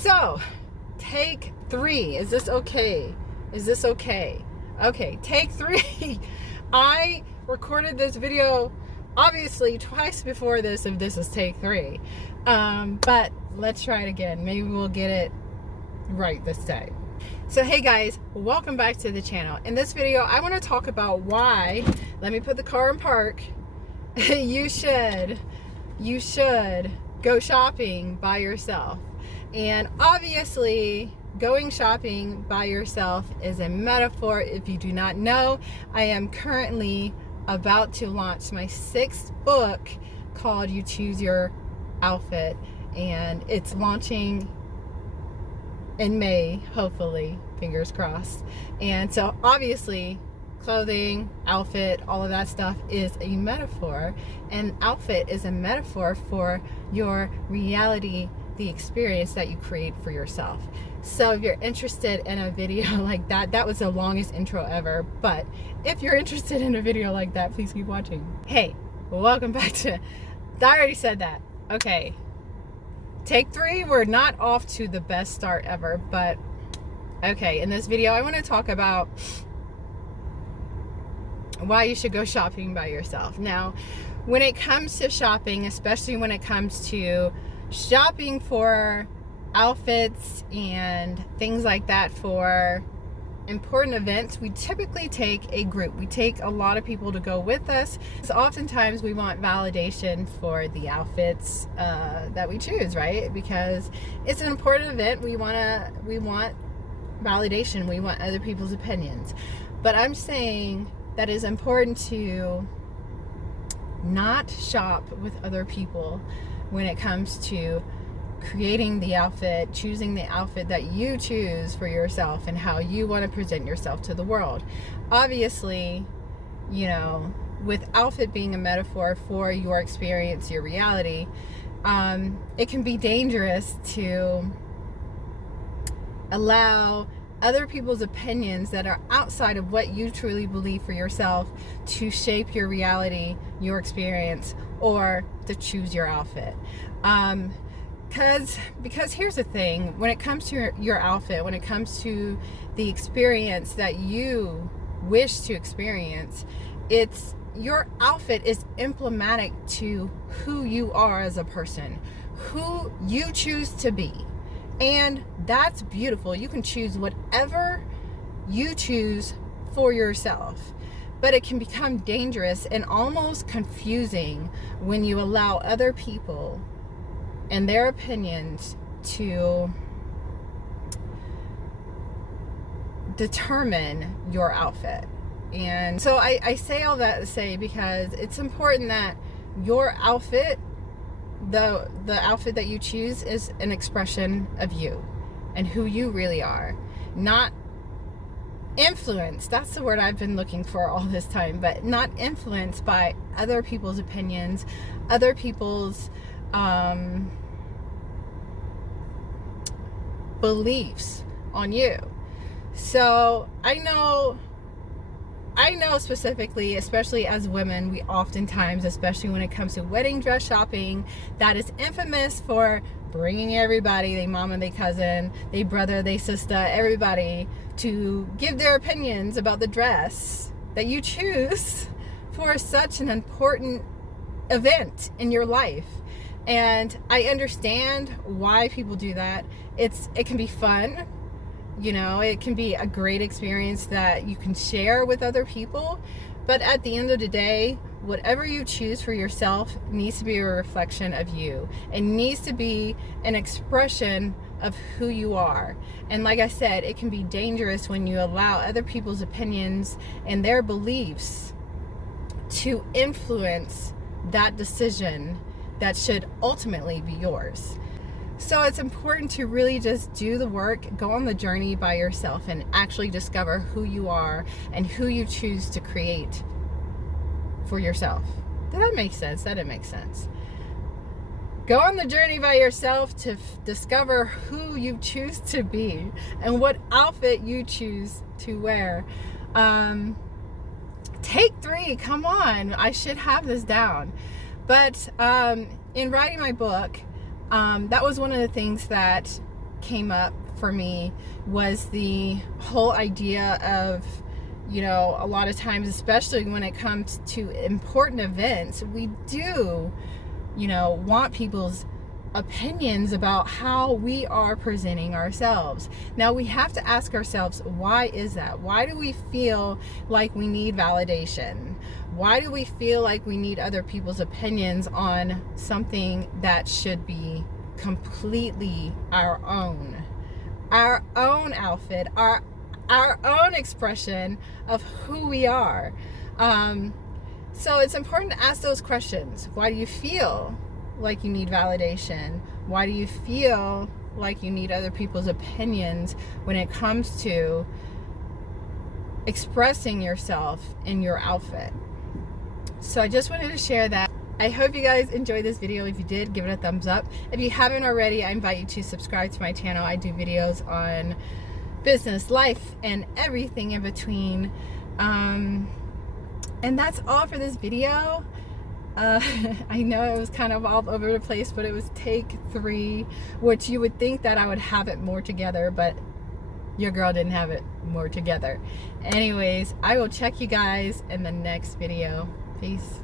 So, take 3. Is this okay? Is this okay? Okay, take 3. I recorded this video obviously twice before this if this is take 3. But let's try it again. Maybe we'll get it right this time. So hey guys, welcome back to the channel. In this video, I want to talk about why, let me put the car in park, you should go shopping by yourself. And obviously, going shopping by yourself is a metaphor. If you do not know, I am currently about to launch my 6th book called You Choose Your Outfit, and it's launching in May, hopefully, fingers crossed. And so obviously clothing, outfit, all of that stuff is a metaphor, and outfit is a metaphor for your reality, the experience that you create for yourself. So if you're interested in a video like that, that was the longest intro ever, but if you're interested in a video like that, please keep watching. Hey, welcome back to, I already said that. Okay, take 3, we're not off to the best start ever, but okay, in this video I want to talk about why you should go shopping by yourself. Now, when it comes to shopping, especially when it comes to shopping for outfits and things like that for important events, we typically take a group. We take a lot of people to go with us. So oftentimes we want validation for the outfits that we choose, right? Because it's an important event. We want validation. We want other people's opinions. But I'm saying that it's important to not shop with other people when it comes to creating the outfit, choosing the outfit that you choose for yourself and how you want to present yourself to the world. Obviously, you know, with outfit being a metaphor for your experience, your reality, it can be dangerous to allow other people's opinions that are outside of what you truly believe for yourself to shape your reality, your experience, or to choose your outfit. Because here's the thing, when it comes to your outfit, when it comes to the experience that you wish to experience, your outfit is emblematic to who you are as a person, who you choose to be. And that's beautiful. You can choose whatever you choose for yourself. But it can become dangerous and almost confusing when you allow other people and their opinions to determine your outfit. And so I say all that to say because it's important that your outfit, the outfit that you choose, is an expression of you and who you really are, not influenced. That's the word I've been looking for all this time, but not influenced by other people's opinions, other people's beliefs on you. So I know specifically, especially as women, we oftentimes, especially when it comes to wedding dress shopping, that is infamous for bringing everybody, they mama, they cousin, they brother, they sister, everybody, to give their opinions about the dress that you choose for such an important event in your life. And I understand why people do that. It can be fun, you know, it can be a great experience that you can share with other people. But at the end of the day, whatever you choose for yourself needs to be a reflection of you. It needs to be an expression of who you are. And like I said, it can be dangerous when you allow other people's opinions and their beliefs to influence that decision that should ultimately be yours. So it's important to really just do the work, go on the journey by yourself, and actually discover who you are and who you choose to create for yourself. Did that make sense? That didn't make sense. Go on the journey by yourself to discover who you choose to be and what outfit you choose to wear. Take 3, come on, I should have this down. But in writing my book, that was one of the things that came up for me was the whole idea of, you know, a lot of times, especially when it comes to important events, we do, you know, want people's opinions about how we are presenting ourselves. Now we have to ask ourselves, why is that? Why do we feel like we need validation? Why do we feel like we need other people's opinions on something that should be completely our own outfit, our own expression of who we are? So it's important to ask those questions. Why do you feel like you need validation? Why do you feel like you need other people's opinions when it comes to expressing yourself in your outfit? So I just wanted to share that. I hope you guys enjoyed this video. If you did, give it a thumbs up. If you haven't already, I invite you to subscribe to my channel. I do videos on business, life, and everything in between. And that's all for this video. I know it was kind of all over the place, but it was take 3, which you would think that I would have it more together, but your girl didn't have it more together. Anyways, I will check you guys in the next video. Peace.